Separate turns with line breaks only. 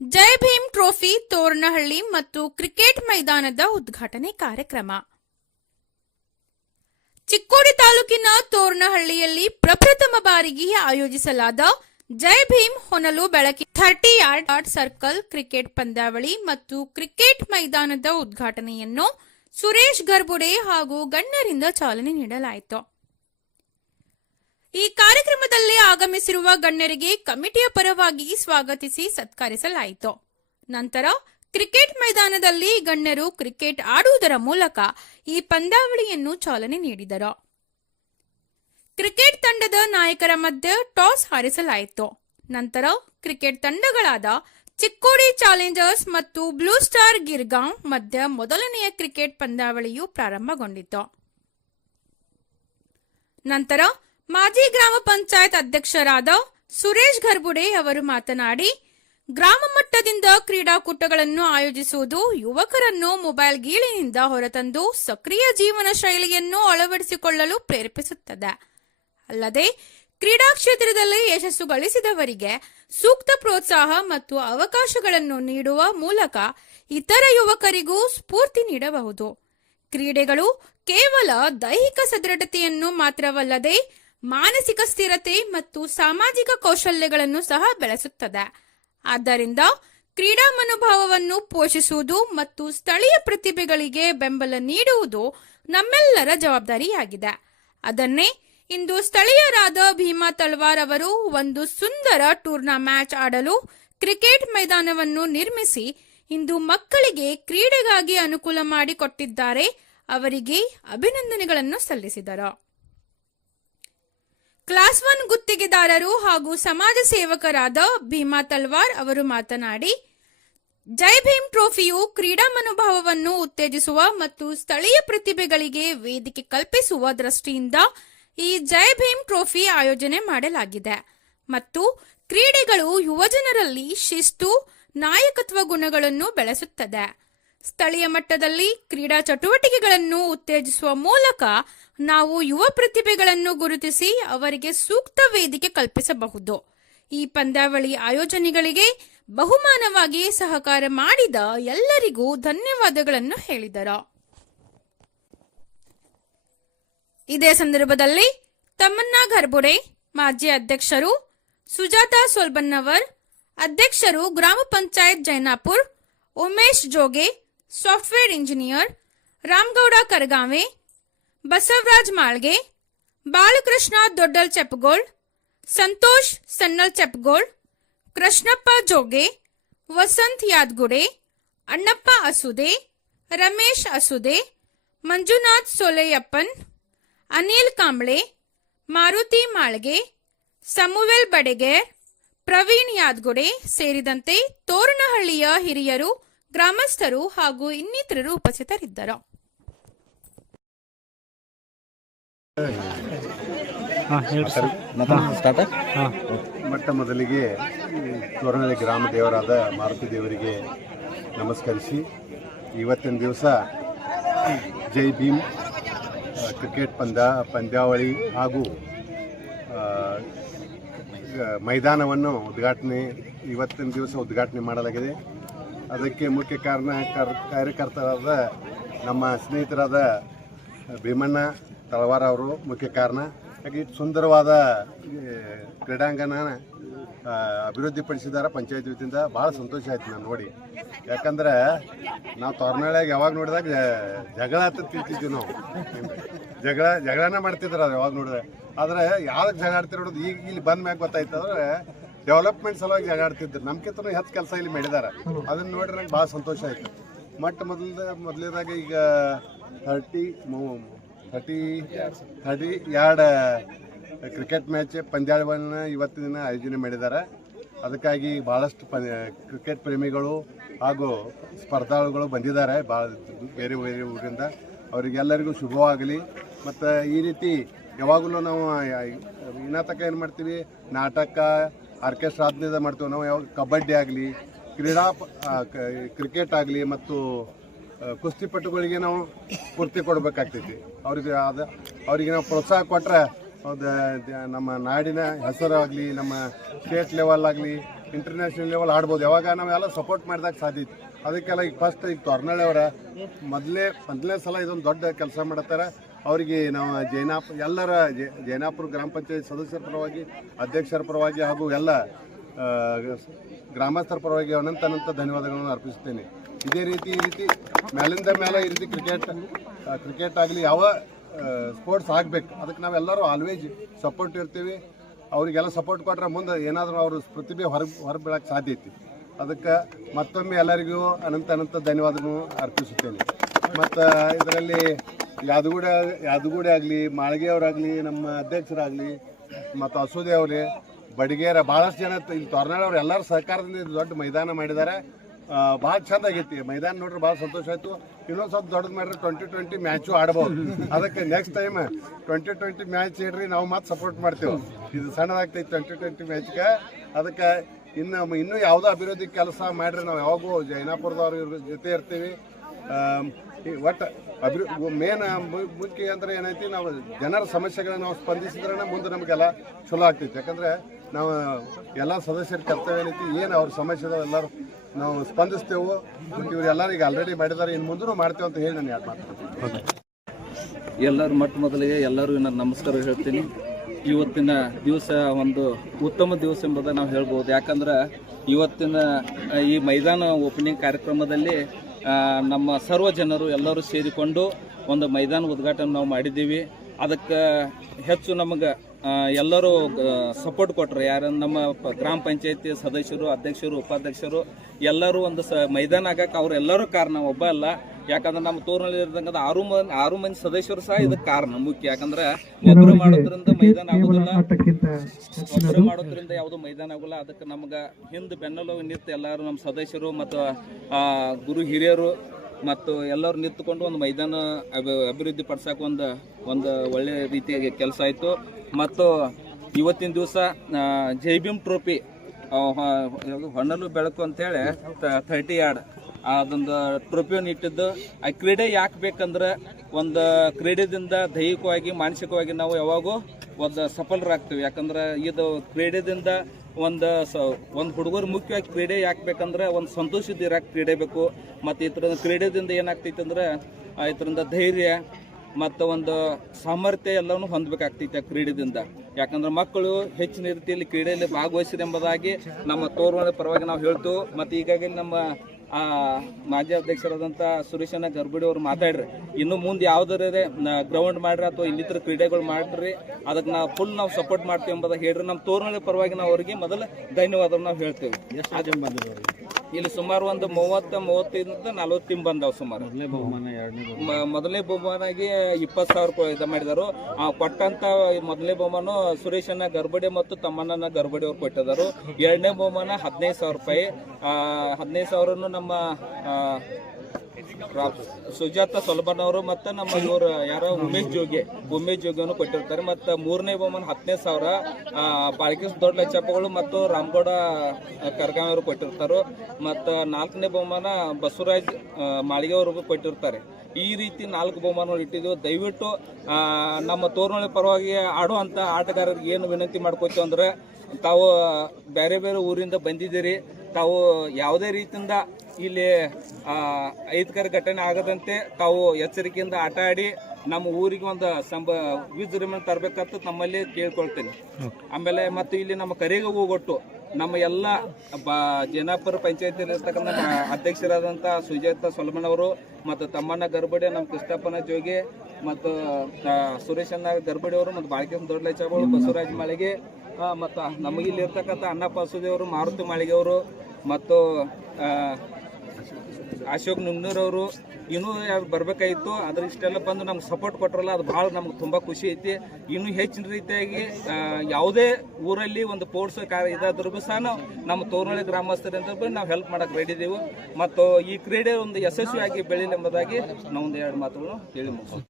ಜೈ Bhim trophy ತೋರಣಹಳ್ಳಿ ಮತ್ತು cricket ಮೈದಾನದ ಉದ್ಘಾಟನೆ ಕಾರ್ಯಕ್ರಮ. ಚಿಕ್ಕೋಡಿ ತಾಲೂಕಿನ ತೋರಣಹಳ್ಳಿಯಲ್ಲಿ ಪ್ರಪ್ರಥಮ ಬಾರಿಗೆ ಆಯೋಜಿಸಲಾದ ಜೈ ಭೀಮ್ ಹೊನಲು ಬೆಳಕಿ ಥರ್ಟಿ ಯಾರ್ಡ್ ಸರ್ಕಲ್ ಕ್ರಿಕೆಟ್ ಪಂದ್ಯಾವಳಿ ಮತ್ತು ಕ್ರಿಕೆಟ್ ಮೈದಾನದ ಉದ್ಘಾಟನೆಯನ್ನು ಸುರೇಶ್ ಗರ್ಬುಡೆ ಹಾಗೂ ಗಣ್ಯರಿಂದ ಚಾಲನೆ ನೀಡಲಾಯಿತು. ಈ ಕಾರ್ಯಕ್ರಮದಲ್ಲಿ ಆಗಮಿಸಿರುವ ಗಣ್ಯರಿಗೆ ಕಮಿಟಿಯ ಪರವಾಗಿ ಸ್ವಾಗತಿಸಿ ಸತ್ಕರಿಸಲಾಯಿತು. ನಂತರ ಕ್ರಿಕೆಟ್ ಮೈದಾನದಲ್ಲಿ ಗಣ್ಯರು ಕ್ರಿಕೆಟ್ ಆಡುವುದರ ಮೂಲಕ ಈ ಪಂದ್ಯಾವಳಿಯನ್ನು ಚಾಲನೆ ನೀಡಿದರು. ಕ್ರಿಕೆಟ್ ತಂಡದ ನಾಯಕರ ಮಧ್ಯೆ ಟಾಸ್ ಹಾರಿಸಲಾಯಿತು. ನಂತರ ಕ್ರಿಕೆಟ್ ತಂಡಗಳಾದ ಚಿಕ್ಕೋಡಿ ಚಾಲೆಂಜರ್ಸ್ ಮತ್ತು ಬ್ಲೂ ಸ್ಟಾರ್ ಗಿರ್ಗಾಂವ್ ಮಧ್ಯ ಮೊದಲನೆಯ ಕ್ರಿಕೆಟ್ ಪಂದ್ಯಾವಳಿಯು ಪ್ರಾರಂಭಗೊಂಡಿತು. ನಂತರ ಮಾಜಿ ಗ್ರಾಮ ಪಂಚಾಯತ್ ಅಧ್ಯಕ್ಷರಾದ ಸುರೇಶ್ ಗರ್ಬುಡೆ ಅವರು ಮಾತನಾಡಿ, ಗ್ರಾಮ ಮಟ್ಟದಿಂದ ಕ್ರೀಡಾಕೂಟಗಳನ್ನು ಆಯೋಜಿಸುವುದು ಯುವಕರನ್ನು ಮೊಬೈಲ್ ಗೀಳಿನಿಂದ ಹೊರತಂದು ಸಕ್ರಿಯ ಜೀವನ ಶೈಲಿಯನ್ನು ಅಳವಡಿಸಿಕೊಳ್ಳಲು ಪ್ರೇರೇಪಿಸುತ್ತದೆ. ಅಲ್ಲದೆ, ಕ್ರೀಡಾ ಕ್ಷೇತ್ರದಲ್ಲಿ ಯಶಸ್ಸು ಗಳಿಸಿದವರಿಗೆ ಸೂಕ್ತ ಪ್ರೋತ್ಸಾಹ ಮತ್ತು ಅವಕಾಶಗಳನ್ನು ನೀಡುವ ಮೂಲಕ ಇತರ ಯುವಕರಿಗೂ ಸ್ಫೂರ್ತಿ ನೀಡಬಹುದು. ಕ್ರೀಡೆಗಳು ಕೇವಲ ದೈಹಿಕ ಸದೃಢತೆಯನ್ನು ಮಾತ್ರವಲ್ಲದೆ ಮಾನಸಿಕ ಸ್ಥಿರತೆ ಮತ್ತು ಸಾಮಾಜಿಕ ಕೌಶಲ್ಯಗಳನ್ನು ಸಹ ಬೆಳೆಸುತ್ತದೆ. ಆದ್ದರಿಂದ ಕ್ರೀಡಾ ಮನೋಭಾವವನ್ನು ಪೋಷಿಸುವುದು ಮತ್ತು ಸ್ಥಳೀಯ ಪ್ರತಿಭೆಗಳಿಗೆ ಬೆಂಬಲ ನೀಡುವುದು ನಮ್ಮೆಲ್ಲರ ಜವಾಬ್ದಾರಿಯಾಗಿದೆ. ಅದನ್ನೇ ಇಂದು ಸ್ಥಳೀಯರಾದ ಭೀಮಾ ತಲ್ವಾರ್ ಅವರು ಒಂದು ಸುಂದರ ಟೂರ್ನಾ ಮ್ಯಾಚ್ ಆಡಲು ಕ್ರಿಕೆಟ್ ಮೈದಾನವನ್ನು ನಿರ್ಮಿಸಿ ಇಂದು ಮಕ್ಕಳಿಗೆ ಕ್ರೀಡೆಗಾಗಿ ಅನುಕೂಲ ಮಾಡಿಕೊಟ್ಟಿದ್ದಾರೆ. ಅವರಿಗೆ ಅಭಿನಂದನೆಗಳನ್ನು ಸಲ್ಲಿಸಿದರು. ಕ್ಲಾಸ್ ಒನ್ ಗುತ್ತಿಗೆದಾರರು ಹಾಗೂ ಸಮಾಜ ಸೇವಕರಾದ ಭೀಮಾ ತಲ್ವಾರ್ ಅವರು ಮಾತನಾಡಿ, ಜೈ ಭೀಮ್ ಟ್ರೋಫಿಯು ಕ್ರೀಡಾ ಮನೋಭಾವವನ್ನು ಉತ್ತೇಜಿಸುವ ಮತ್ತು ಸ್ಥಳೀಯ ಪ್ರತಿಭೆಗಳಿಗೆ ವೇದಿಕೆ ಕಲ್ಪಿಸುವ ದೃಷ್ಟಿಯಿಂದ ಈ ಜೈ ಭೀಮ್ ಟ್ರೋಫಿ ಆಯೋಜನೆ ಮಾಡಲಾಗಿದೆ. ಮತ್ತು ಕ್ರೀಡೆಗಳು ಯುವಜನರಲ್ಲಿ ಶಿಸ್ತು, ನಾಯಕತ್ವ ಗುಣಗಳನ್ನು ಬೆಳೆಸುತ್ತದೆ. ಸ್ಥಳೀಯ ಮಟ್ಟದಲ್ಲಿ ಕ್ರೀಡಾ ಚಟುವಟಿಕೆಗಳನ್ನು ಉತ್ತೇಜಿಸುವ ಮೂಲಕ ನಾವು ಯುವ ಪ್ರತಿಭೆಗಳನ್ನು ಗುರುತಿಸಿ ಅವರಿಗೆ ಸೂಕ್ತ ವೇದಿಕೆ ಕಲ್ಪಿಸಬಹುದು. ಈ ಪಂದ್ಯಾವಳಿ ಆಯೋಜನೆಗಳಿಗೆ ಬಹುಮಾನವಾಗಿ ಸಹಕಾರ ಮಾಡಿದ ಎಲ್ಲರಿಗೂ ಧನ್ಯವಾದಗಳನ್ನು ಹೇಳಿದರು. ಇದೇ ಸಂದರ್ಭದಲ್ಲಿ ತಮ್ಮನ್ನ ಗರ್ಬುಡೆ, ಮಾಜಿ ಅಧ್ಯಕ್ಷರು ಸುಜಾತಾ ಸೋಲ್ಬನ್ನವರ್, ಅಧ್ಯಕ್ಷರು ಗ್ರಾಮ panchayat Jainapur, Umesh Joge software engineer Ramagouda Karagave, Basavaraj Malge, Balakrishna Doddal Cheppagol, Santosh Sannal Cheppagol, Krishnappa Joge, Vasant Yadgude, Annappa Asude, Ramesh Asude, Manjunath Soleyappan Anil Kamble, Maruti Malge, Samuel Badeger, Praveen Yadgude ಸೇರಿದಂತೆ ತೋರಣಹಳ್ಳಿಯ ಹಿರಿಯರು ಗ್ರಾಮಸ್ಥರು ಹಾಗೂ ಇನ್ನಿತರರು ಉಪಸ್ಥಿತರಿದ್ದರು.
ಹಾಂ ಹೇಳಿ. Sir
start
ಹಾಂ.
ಮೊಟ್ಟ ಮೊದಲಿಗೆ ತೋರಣಹಳ್ಳಿ ಗ್ರಾಮ ದೇವರಾದ ಮಾರುತಿ ದೇವರಿಗೆ ನಮಸ್ಕರಿಸಿ. ಇವತ್ತಿನ ದಿವಸ ಜೈ ಭೀಮ್ ಕ್ರಿಕೆಟ್ ಪಂದ್ಯ ಪಂದ್ಯಾವಳಿ ಹಾಗೂ ಮೈದಾನವನ್ನು ಉದ್ಘಾಟನೆ ಇವತ್ತಿನ ದಿವಸ ಉದ್ಘಾಟನೆ ಮಾಡಲಾಗಿದೆ. ಅದಕ್ಕೆ ಮುಖ್ಯ ಕಾರಣ ಕರ್, ಕಾರ್ಯಕರ್ತರಾದ ನಮ್ಮ ಸ್ನೇಹಿತರಾದ ಭೀಮಣ್ಣ ತಳವಾರ ಅವರು ಮುಖ್ಯ ಕಾರಣ. ಹಾಗೆ ಸುಂದರವಾದ ಕ್ರೀಡಾಂಗಣ ಅಭಿವೃದ್ಧಿಪಡಿಸಿದ್ದಾರೆ ಪಂಚಾಯತ್ ವತಿಯಿಂದ. ಭಾಳ ಸಂತೋಷ ಆಯ್ತು ನಾನು ನೋಡಿ. ಯಾಕಂದ್ರೆ ನಾವು ತೋರ್ನಾಳ್ಯಾಗ ಯಾವಾಗ ನೋಡಿದಾಗ ಜಗಳ ಅಂತ ತಿಂತಿದ್ವಿ ನಾವು. ಜಗಳ, ಜಗಳನ ಮಾಡ್ತಿದ್ರು ಯಾವಾಗ ನೋಡಿದ್ರೆ. ಆದರೆ ಯಾವಾಗ ಜಗಳ ಆಡ್ತಿರೋದು? ಈಗ ಇಲ್ಲಿ ಬಂದ ಮ್ಯಾಗ ಗೊತ್ತಾಯ್ತು ಅಂದ್ರೆ ಡೆವಲಪ್ಮೆಂಟ್ ಸಲುವಾಗಿ ಜಗಳ ಆಡ್ತಿದ್ರು ನಮ್ಕಿಂತ ಹೆಚ್ಚು ಕೆಲಸ ಇಲ್ಲಿ ಮಾಡಿದಾರ. ಅದನ್ನ ನೋಡ್ರಿ ನಂಗೆ ಭಾಳ ಸಂತೋಷ ಆಯ್ತು. ಮೊಟ್ಟ ಮೊದಲ ಮೊದಲೇದಾಗ ಈಗ ಥರ್ಟಿ ಥರ್ಟಿ ಥರ್ಟಿ ಎರಡು ಕ್ರಿಕೆಟ್ ಮ್ಯಾಚ್ ಪಂದ್ಯಾವಳಿಯನ್ನು ಇವತ್ತಿನ ದಿನ ಆಯೋಜನೆ ಮಾಡಿದ್ದಾರೆ ಅದಕ್ಕಾಗಿ ಭಾಳಷ್ಟು ಪ ಕ್ರಿಕೆಟ್ ಪ್ರೇಮಿಗಳು ಹಾಗೂ ಸ್ಪರ್ಧಾಳುಗಳು ಬಂದಿದ್ದಾರೆ ಭಾಳ ಬೇರೆ ಬೇರೆ ಊರಿಂದ. ಅವರಿಗೆಲ್ಲರಿಗೂ ಶುಭವಾಗಲಿ. ಮತ್ತು ಈ ರೀತಿ ಯಾವಾಗಲೂ ನಾವು ಇನ್ನ ತನಕ ಏನು ಮಾಡ್ತೀವಿ? ನಾಟಕ ಆರ್ಕೆಸ್ಟ್ರಾ ಆದ್ಮೇಲೆ ಮಾಡ್ತೇವೆ ನಾವು. ಯಾವಾಗ ಕಬಡ್ಡಿ ಆಗಲಿ, ಕ್ರೀಡಾ ಕ್ರಿಕೆಟ್ ಆಗಲಿ ಮತ್ತು ಕುಸ್ತಿಪಟುಗಳಿಗೆ ನಾವು ಸ್ಫೂರ್ತಿ ಕೊಡಬೇಕಾಗ್ತೈತಿ. ಅವ್ರಿಗೆ ಅದ ಅವರಿಗೆ ನಾವು ಪ್ರೋತ್ಸಾಹ ಕೊಟ್ಟರೆ ಅದು ನಮ್ಮ ನಾಡಿನ ಹೆಸರಾಗಲಿ, ನಮ್ಮ ಸ್ಟೇಟ್ ಲೆವೆಲ್ ಆಗಲಿ, ಇಂಟರ್ನ್ಯಾಷನಲ್ ಲೆವೆಲ್ ಆಡ್ಬೋದು. ಯಾವಾಗ ನಾವೆಲ್ಲ ಸಪೋರ್ಟ್ ಮಾಡಿದಾಗ ಸಾಧ್ಯ ಅದಕ್ಕೆಲ್ಲ ಈಗ ಫಸ್ಟ್ ಈಗ ತೊರ್ನಳ್ಳಿ ಅವರ ಮೊದಲೇ ಮೊದಲನೇ ಸಲ ಇದೊಂದು ದೊಡ್ಡ ಕೆಲಸ ಮಾಡತ್ತಾರ. ಅವರಿಗೆ ನಾವು ಜೈನಾಪ್, ಎಲ್ಲರ ಜೈನಾಪುರ ಗ್ರಾಮ ಪಂಚಾಯತ್ ಸದಸ್ಯರ ಪರವಾಗಿ, ಅಧ್ಯಕ್ಷರ ಪರವಾಗಿ ಹಾಗೂ ಎಲ್ಲ ಗ್ರಾಮಸ್ಥರ ಪರವಾಗಿ ಅನಂತ ಅನಂತ ಧನ್ಯವಾದಗಳನ್ನು ಅರ್ಪಿಸುತ್ತೇನೆ. ಇದೇ ರೀತಿ ಈ ರೀತಿ ಮೇಲಿಂದ ಮೇಲೆ ಈ ರೀತಿ ಕ್ರಿಕೆಟ್ ಕ್ರಿಕೆಟ್ ಆಗಲಿ, ಯಾವ ಸ್ಪೋರ್ಟ್ಸ್ ಆಗಬೇಕು. ಅದಕ್ಕೆ ನಾವೆಲ್ಲರೂ ಆಲ್ವೇಜ್ ಸಪೋರ್ಟ್ ಇರ್ತೀವಿ. ಅವರಿಗೆಲ್ಲ ಸಪೋರ್ಟ್ ಕೊಟ್ಟರೆ ಮುಂದೆ ಏನಾದರೂ ಅವ್ರ ಪ್ರತಿಭೆ ಹೊರಗೆ ಹೊರಬಿಡೋಕೆ ಸಾಧ್ಯ ಐತಿ. ಅದಕ್ಕೆ ಮತ್ತೊಮ್ಮೆ ಎಲ್ಲರಿಗೂ ಅನಂತ ಅನಂತ ಧನ್ಯವಾದಗಳನ್ನು ಅರ್ಪಿಸುತ್ತೇನೆ. ಮತ್ತು ಇದರಲ್ಲಿ ಯಾದಗೂಡ ಯಾದಗೂಡೆ ಆಗಲಿ ಮಾಳಿಗೆಯವರಾಗಲಿ ನಮ್ಮ ಅಧ್ಯಕ್ಷರಾಗಲಿ, ಮತ್ತು ಅಸೂದೆ ಅವರೇ, ಬಡಿಗೇರ ಭಾಳಷ್ಟು ಜನ ಇಲ್ಲಿ ತೊರ್ನಾಳ್ ಅವ್ರು ಎಲ್ಲರ ಸಹಕಾರದಿಂದ ದೊಡ್ಡ ಮೈದಾನ ಮಾಡಿದ್ದಾರೆ ಭಾಳ ಚಂದ ಆಗೈತಿ. ಮೈದಾನ ನೋಡ್ರಿ ಭಾಳ ಸಂತೋಷ ಆಯಿತು. ಇನ್ನೊಂದು ಸ್ವಲ್ಪ ದೊಡ್ಡದು ಮಾಡಿರಿ ಟ್ವೆಂಟಿ ಟ್ವೆಂಟಿ ಮ್ಯಾಚು ಆಡ್ಬೋದು. ಅದಕ್ಕೆ next time twenty twenty match ಇಡ್ರಿ, ನಾವು ಮತ್ತೆ ಸಪೋರ್ಟ್ ಮಾಡ್ತೇವೆ. ಇದು ಸಣ್ಣದಾಗ್ತೈತಿ ಟ್ವೆಂಟಿ ಟ್ವೆಂಟಿ ಮ್ಯಾಚ್ಗೆ ಅದಕ್ಕೆ ಇನ್ನು, ಇನ್ನೂ ಯಾವುದೋ ಅಭಿವೃದ್ಧಿ ಕೆಲಸ ಮಾಡ್ರಿ, ನಾವು ಯಾವಾಗೂ ಜೈನಾಪುರದವ್ರ ಜೊತೆ ಇರ್ತೀವಿ. ಒಟ್ಟು ಅಭಿವೃ ಮೇನ್ ಮುಖ್ಯ ಅಂದ್ರೆ ಏನೈತಿ, ನಾವು ಜನರ ಸಮಸ್ಯೆಗಳನ್ನ ನಾವು ಸ್ಪಂದಿಸಿದ್ರೆ ಮುಂದೆ ನಮಗೆಲ್ಲ ಚಲೋ ಆಗ್ತೈತಿ. ಯಾಕಂದ್ರೆ ನಾವು ಎಲ್ಲ ಸದಸ್ಯರ ಕರ್ತವ್ಯ ಏನೈತಿ, ಏನು ಅವ್ರ ಸಮಸ್ಯೆ ಎಲ್ಲರೂ ನಾವು ಸ್ಪಂದಿಸ್ತೇವೋ. ಇವ್ರು ಎಲ್ಲರೂ ಈಗ ಆಲ್ರೆಡಿ ಮಾಡಿದ್ದಾರೆ ಇನ್ನು ಮುಂದೂ ಮಾಡ್ತೇವೆ ಅಂತ ಹೇಳಿ ನಾನು ಯಾರು ಮಾತಾಡ್ತೀನಿ.
ಎಲ್ಲರೂ ಮೊಟ್ಟ ಮೊದಲಿಗೆ ಎಲ್ಲರೂ ನಾನು ನಮಸ್ಕಾರ ಹೇಳ್ತೀನಿ. ಇವತ್ತಿನ ದಿವಸ ಒಂದು ಉತ್ತಮ ದಿವಸ ಎಂಬುದನ್ನು ನಾವು ಹೇಳ್ಬೋದು. ಯಾಕಂದ್ರೆ ಇವತ್ತಿನ ಈ ಮೈದಾನ ಓಪನಿಂಗ್ ಕಾರ್ಯಕ್ರಮದಲ್ಲಿ ನಮ್ಮ ಸರ್ವ ಜನರು ಎಲ್ಲರೂ ಸೇರಿಕೊಂಡು ಒಂದು ಮೈದಾನ ಉದ್ಘಾಟನೆ ನಾವು ಮಾಡಿದ್ದೀವಿ. ಅದಕ್ಕೆ ಹೆಚ್ಚು ನಮಗೆ ಎಲ್ಲರೂ ಸಪೋರ್ಟ್ ಕೊಟ್ಟರು ಯಾರು, ನಮ್ಮ ಗ್ರಾಮ ಪಂಚಾಯತಿ ಸದಸ್ಯರು, ಅಧ್ಯಕ್ಷರು, ಉಪಾಧ್ಯಕ್ಷರು ಎಲ್ಲರೂ ಒಂದು ಸ, ಮೈದಾನ ಆಗಕ್ಕೆ ಅವರೆಲ್ಲರೂ ಕಾರಣ. ಒಬ್ಬ ಅಲ್ಲ ಯಾಕಂದ್ರೆ ನಮ್ಮ ತೋರ್ನಲ್ಲಿ ಇರ್ತಕ್ಕಂಥ ಆರು ಮಂದಿ ಆರು ಮಂದಿ ಸದಸ್ಯರು ಸಹ ಇದಕ್ಕೆ ಕಾರಣ ಮುಖ್ಯ. ಯಾಕಂದ್ರೆ ಒಬ್ಬರು ಮಾಡೋದ್ರಿಂದ ಮೈದಾನ ಆಗೋದಿಲ್ಲ ಒಬ್ಬರು ಮಾಡೋದ್ರಿಂದ ಯಾವುದು ಮೈದಾನ ಆಗೋಲ್ಲ. ಅದಕ್ಕೆ ನಮ್ಗೆ ಹಿಂದೆ ಬೆನ್ನೆಲುಬು ನಿಂತು ಎಲ್ಲರೂ ನಮ್ಮ ಸದಸ್ಯರು ಮತ್ತು ಆ, ಗುರು ಹಿರಿಯರು ಮತ್ತು ಎಲ್ಲರೂ ನಿಂತುಕೊಂಡು ಒಂದು ಮೈದಾನ ಅಭಿ ಅಭಿವೃದ್ಧಿ ಪಡಿಸೋಕೆ ಒಂದು ಒಂದು ಒಳ್ಳೆ ರೀತಿಯಾಗಿ ಕೆಲಸ ಆಯಿತು. ಮತ್ತು ಇವತ್ತಿನ ದಿವಸ ಜೈಬಿಮ್ ಟ್ರೋಫಿ ಹೊನ್ನಲು ಬೆಳಕು ಅಂತೇಳಿ ತರ್ಟಿ ಯಾರ್ಡ್. ಅದೊಂದು ಟ್ರೋಫಿಯನ್ನು ಇಟ್ಟಿದ್ದು. ಆ ಕ್ರೀಡೆ ಯಾಕೆ ಬೇಕಂದ್ರೆ ಒಂದು ಕ್ರೀಡೆದಿಂದ ದೈಹಿಕವಾಗಿ, ಮಾನಸಿಕವಾಗಿ ನಾವು ಯಾವಾಗೂ ಒಂದು ಸಫಲರಾಗ್ತೀವಿ. ಯಾಕಂದ್ರೆ ಇದು ಕ್ರೀಡೆದಿಂದ ಒಂದು ಸ, ಒಂದು ಹುಡುಗರು ಮುಖ್ಯವಾಗಿ ಕ್ರೀಡೆ ಯಾಕೆ ಬೇಕಂದ್ರೆ ಒಂದು ಸಂತೋಷದ ಇರಕ್ಕೆ ಕ್ರೀಡೆ ಬೇಕು ಮತ್ತು ಈ ಥರದ ಕ್ರೀಡೆದಿಂದ ಏನಾಗ್ತೈತೆ ಅಂದ್ರೆ ಈ ಧೈರ್ಯ ಮತ್ತು ಒಂದು ಸಾಮರ್ಥ್ಯ ಎಲ್ಲವೂ ಹೊಂದಬೇಕಾಗ್ತೈತೆ ಆ ಕ್ರೀಡೆದಿಂದ. ಯಾಕಂದ್ರೆ ಮಕ್ಕಳು ಹೆಚ್ಚಿನ ರೀತಿಯಲ್ಲಿ ಕ್ರೀಡೆಯಲ್ಲಿ ಭಾಗವಹಿಸಿದೆ ಎಂಬುದಾಗಿ ನಮ್ಮ ತೋರ್ಮಳೆ ಪರವಾಗಿ ನಾವು ಹೇಳ್ತೇವೆ. ಮತ್ತು ಈಗಾಗಲೇ ನಮ್ಮ ಆ, ಮಾಜಿ ಅಧ್ಯಕ್ಷರಾದಂಥ ಸುರೇಶನ ಗರ್ಭಿಡಿ ಅವ್ರು ಮಾತಾಡ್ರಿ. ಇನ್ನು ಮುಂದೆ ಯಾವ್ದಾರೇ ಗ್ರೌಂಡ್ ಮಾಡ್ರಿ ಅಥವಾ ಇನ್ನಿತರ ಕ್ರೀಡೆಗಳು ಮಾಡ್ರಿ ಅದಕ್ಕೆ ನಾವು ಫುಲ್ ನಾವು ಸಪೋರ್ಟ್ ಮಾಡ್ತೀವಿ ಎಂಬುದಾಗಿ ಹೇಳ್ರಿ. ನಮ್ಮ ತೋರ್ನಳ್ಳಿ ಪರವಾಗಿ ನಾವು ಅವರಿಗೆ ಮೊದಲು ಧನ್ಯವಾದ ನಾವು ಹೇಳ್ತೇವೆ. ಇಲ್ಲಿ ಸುಮಾರು ಒಂದು ಮೂವತ್ತ ಮೂವತ್ತೈದರಿಂದ ನಲವತ್ತು ಟೀಮ್ ಬಂದಾವ ಸುಮಾರು. ಮೊದಲನೇ ಬಹುಮಾನಾಗಿ ಇಪ್ಪತ್ತು ಸಾವಿರ ರೂಪಾಯಿ ಇದು ಮಾಡಿದರು. ಆ ಕೊಟ್ಟಂತ ಮೊದಲನೇ ಬಹುಮಾನ ಸುರೇಶನ ಗರ್ಭಡಿ ಮತ್ತು ತಮ್ಮಣ್ಣನ ಗರ್ಭಡಿ ಅವ್ರು ಕೊಟ್ಟಿದ್ದಾರೆ ಎರಡನೇ ಬಹುಮಾನ ಹದಿನೈದು ಸಾವಿರ ರೂಪಾಯಿ. ಆ, ಹದಿನೈದು ಸಾವಿರನು ನಮ್ಮ ಸುಜಾತ ಅವರು ಮತ್ತು ನಮ್ಮ ಇವರು ಯಾರೋ ಉಮೇಶ್ ಜೋಗಿ ಉಮೇಶ್ ಜೋಗಿಯನ್ನು ಕೊಟ್ಟಿರ್ತಾರೆ. ಮತ್ತು ಮೂರನೇ ಬೊಮ್ಮನ್ ಹತ್ತನೇ ಸಾವಿರ ಆ, ಬಾಳ್ಕೇಶ್ ದೊಡ್ಡ ಲಚ್ಚಪ್ಪಗಳು ಮತ್ತು ರಾಮಗೌಡ ಕರ್ಗಾಮಿಯವರು ಕೊಟ್ಟಿರ್ತಾರೆ. ಮತ್ತು ನಾಲ್ಕನೇ ಬೊಮ್ಮನ ಬಸವರಾಜ್ ಮಾಳಿಗೆ ಅವ್ರಿಗೂ ಕೊಟ್ಟಿರ್ತಾರೆ. ಈ ರೀತಿ ನಾಲ್ಕು ಬಹುಮಾನಗಳು ಇಟ್ಟಿದ್ದೆವು ದಯವಿಟ್ಟು ನಮ್ಮ ತೋರ್ನಳ್ಳಿ ಪರವಾಗಿ ಆಡುವಂಥ ಆಟಗಾರರಿಗೆ ಏನು ವಿನಂತಿ ಮಾಡ್ಕೋತೀವಿ ಅಂದರೆ ತಾವು ಬೇರೆ ಬೇರೆ ಊರಿಂದ ಬಂದಿದ್ದೀರಿ. ತಾವು ಯಾವುದೇ ರೀತಿಯಿಂದ ಇಲ್ಲಿ ಅಹಿತಕರ ಘಟನೆ ಆಗದಂತೆ ತಾವು ಎಚ್ಚರಿಕೆಯಿಂದ ಆಟ ಆಡಿ ನಮ್ಮ ಊರಿಗೆ ಒಂದು ಸಂಬ ವಿಜೃಂಭಣೆ ತರಬೇಕಂತ ತಮ್ಮಲ್ಲಿ ಕೇಳ್ಕೊಳ್ತೇನೆ. ಆಮೇಲೆ ಮತ್ತು ಇಲ್ಲಿ ನಮ್ಮ ಕರೆಗೆ ಹೋಗೊಟ್ಟು ನಮ್ಮ ಎಲ್ಲ ಬ ಜನಾಪುರ ನಮ್ಮ ಅಧ್ಯಕ್ಷರಾದಂಥ ಸುಜಾತ ಸೊಲಮನ್ ಅವರು ಮತ್ತು ತಮ್ಮಣ್ಣ ಗರ್ಬಡಿ ನಮ್ಮ ಕೃಷ್ಣಪ್ಪನ ಜೋಗಿ ಮತ್ತು ಸುರೇಶ್ ಸುರೇಶಣ್ಣ ಗರ್ಬಡಿ ಅವರು ಮತ್ತು ಬಾಳಕೇಶ್ ದೊಡ್ಡಲಚಾಗಳು ಬಸವರಾಜ್ ಮಾಳಿಗೆ ಮತ್ತು ನಮಗಿಲ್ಲಿರ್ತಕ್ಕಂಥ ಅಣ್ಣಪ್ಪ ಸುದೇವರು ಮಾರುತಿ ಮಾಳಿಗೆ ಅವರು ಮತ್ತು ಅಶೋಕ್ ಅವರು ಇನ್ನೂ ಯಾರು ಬರಬೇಕಾಗಿತ್ತು ಅದ್ರ ಇಷ್ಟೆಲ್ಲ ಬಂದು ನಮ್ಗೆ ಸಪೋರ್ಟ್ ಕೊಟ್ರಲ್ಲ, ಅದು ಭಾಳ ನಮ್ಗೆ ತುಂಬ ಖುಷಿ ಐತಿ. ಇನ್ನೂ ಹೆಚ್ಚಿನ ರೀತಿಯಾಗಿ ಯಾವುದೇ ಊರಲ್ಲಿ ಒಂದು ಸ್ಪೋರ್ಟ್ಸ್ ಕಾರ್ಯ ಇದಾದ್ರೂ ಸಹ ನಾವು ನಮ್ಮ ತೋರಳಿ ಗ್ರಾಮಸ್ಥರಿಂದ ನಾವು ಹೆಲ್ಪ್ ಮಾಡಕ್ಕೆ ರೆಡಿ ಇದ್ದೀವಿ ಮತ್ತು ಈ ಕ್ರೀಡೆ ಒಂದು ಯಶಸ್ವಿಯಾಗಿ ಬೆಳೀಲಿ ಎಂಬುದಾಗಿ ನಾವೊಂದು ಎರಡು ಮಾತುಗಳು ಹೇಳಿ ಮುಗಿಸ್ತೀವಿ.